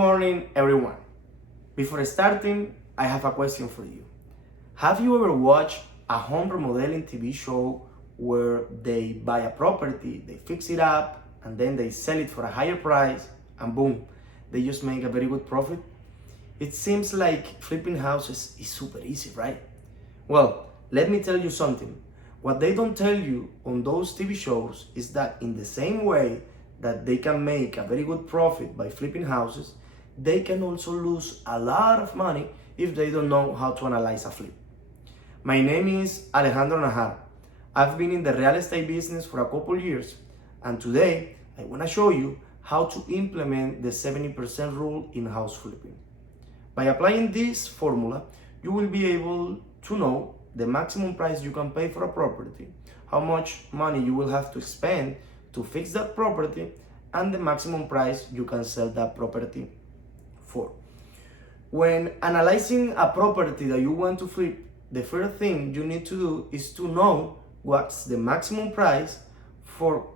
morning, everyone. Before starting, I have a question for you. Have you ever watched a home remodeling TV show where they buy a property, they fix it up, and then they sell it for a higher price, and boom, they just make a very good profit? It seems like flipping houses is super easy, right? Well, let me tell you something. What they don't tell you on those TV shows is that in the same way that they can make a very good profit by flipping houses, they can also lose a lot of money if they don't know how to analyze a flip. My name is Alejandro Najar. I've been in the real estate business for a couple years, and today I want to show you how to implement the 70% rule in house flipping. By applying this formula, you will be able to know the maximum price you can pay for a property, how much money you will have to spend to fix that property, and the maximum price you can sell that property for. When analyzing a property that you want to flip, the first thing you need to do is to know what's the maximum price for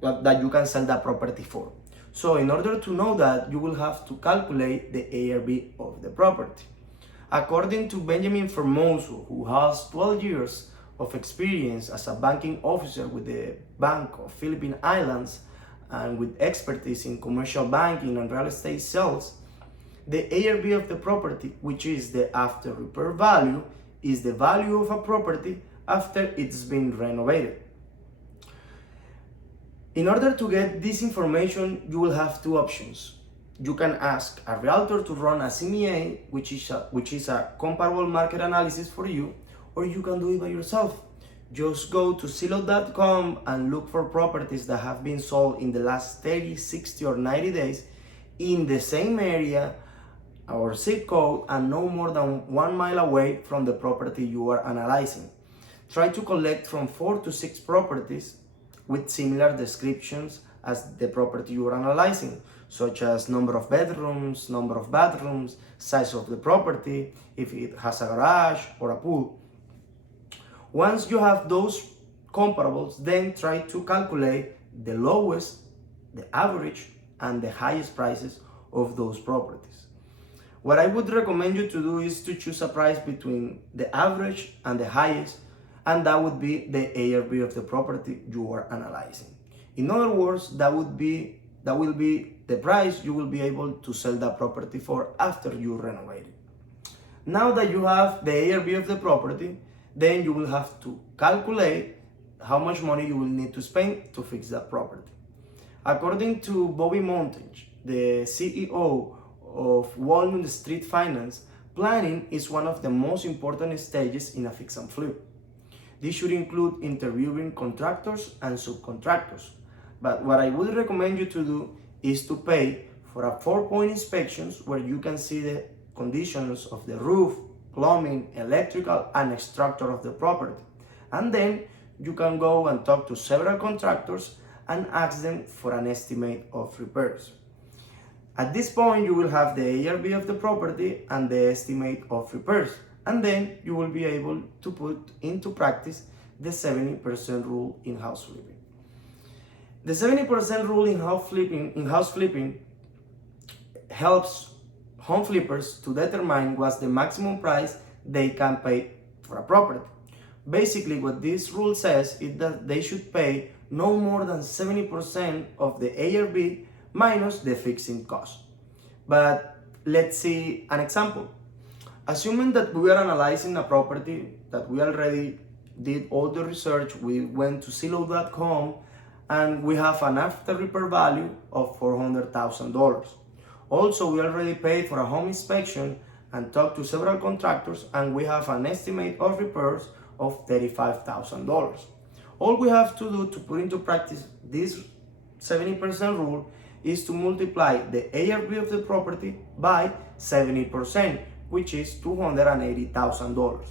that you can sell that property for. So in order to know that, you will have to calculate the ARV of the property. According to Benjamin Formoso, who has 12 years of experience as a banking officer with the Bank of Philippine Islands and with expertise in commercial banking and real estate sales, the ARV of the property, which is the after repair value, is the value of a property after it's been renovated. In order to get this information, you will have two options. You can ask a realtor to run a CMA, which is a comparable market analysis for you, or you can do it by yourself. Just go to Zillow.com and look for properties that have been sold in the last 30, 60, or 90 days in the same area or zip code and no more than 1 mile away from the property you are analyzing. Try to collect from 4 to 6 properties with similar descriptions as the property you are analyzing, such as number of bedrooms, number of bathrooms, size of the property, if it has a garage or a pool. Once you have those comparables, then try to calculate the lowest, the average, and the highest prices of those properties. What I would recommend you to do is to choose a price between the average and the highest, and that would be the ARV of the property you are analyzing. In other words, that will be the price you will be able to sell that property for after you renovate it. Now that you have the ARV of the property, then you will have to calculate how much money you will need to spend to fix that property. According to Bobby Montage, the CEO of Walnut Street Finance, planning is one of the most important stages in a fix and flip. This should include interviewing contractors and subcontractors. But what I would recommend you to do is to pay for a 4-point inspections where you can see the conditions of the roof, plumbing, electrical, and structure of the property. And then you can go and talk to several contractors and ask them for an estimate of repairs. At this point, you will have the ARV of the property and the estimate of repairs. And then you will be able to put into practice the 70% rule in house flipping. The 70% rule in house flipping helps home flippers to determine what's the maximum price they can pay for a property. Basically, what this rule says is that they should pay no more than 70% of the ARV minus the fixing cost. But let's see an example. Assuming that we are analyzing a property that we already did all the research, we went to Zillow.com, and we have an after repair value of $400,000. Also, we already paid for a home inspection and talked to several contractors, and we have an estimate of repairs of $35,000. All we have to do to put into practice this 70% rule is to multiply the ARV of the property by 70%, which is $280,000.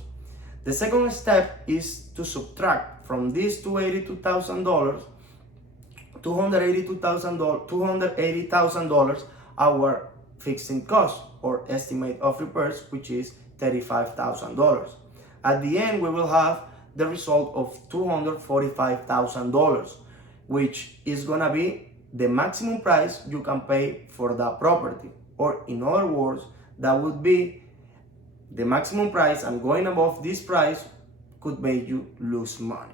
The second step is to subtract from this $280,000 our fixing cost or estimate of repairs, which is $35,000. At the end, we will have the result of $245,000, which is gonna be the maximum price you can pay for that property, Or in other words, that would be the maximum price, and going above this price could make you lose money.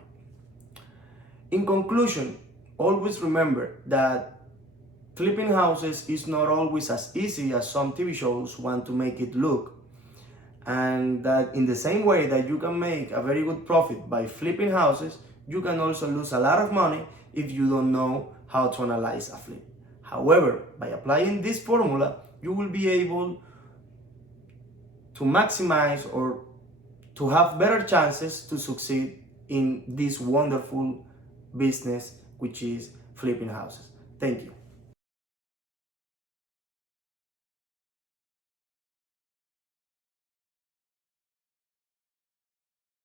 In conclusion, always remember that flipping houses is not always as easy as some TV shows want to make it look. And that in the same way that you can make a very good profit by flipping houses, you can also lose a lot of money if you don't know how to analyze a flip. However, by applying this formula, you will be able to maximize or to have better chances to succeed in this wonderful business, which is flipping houses. Thank you.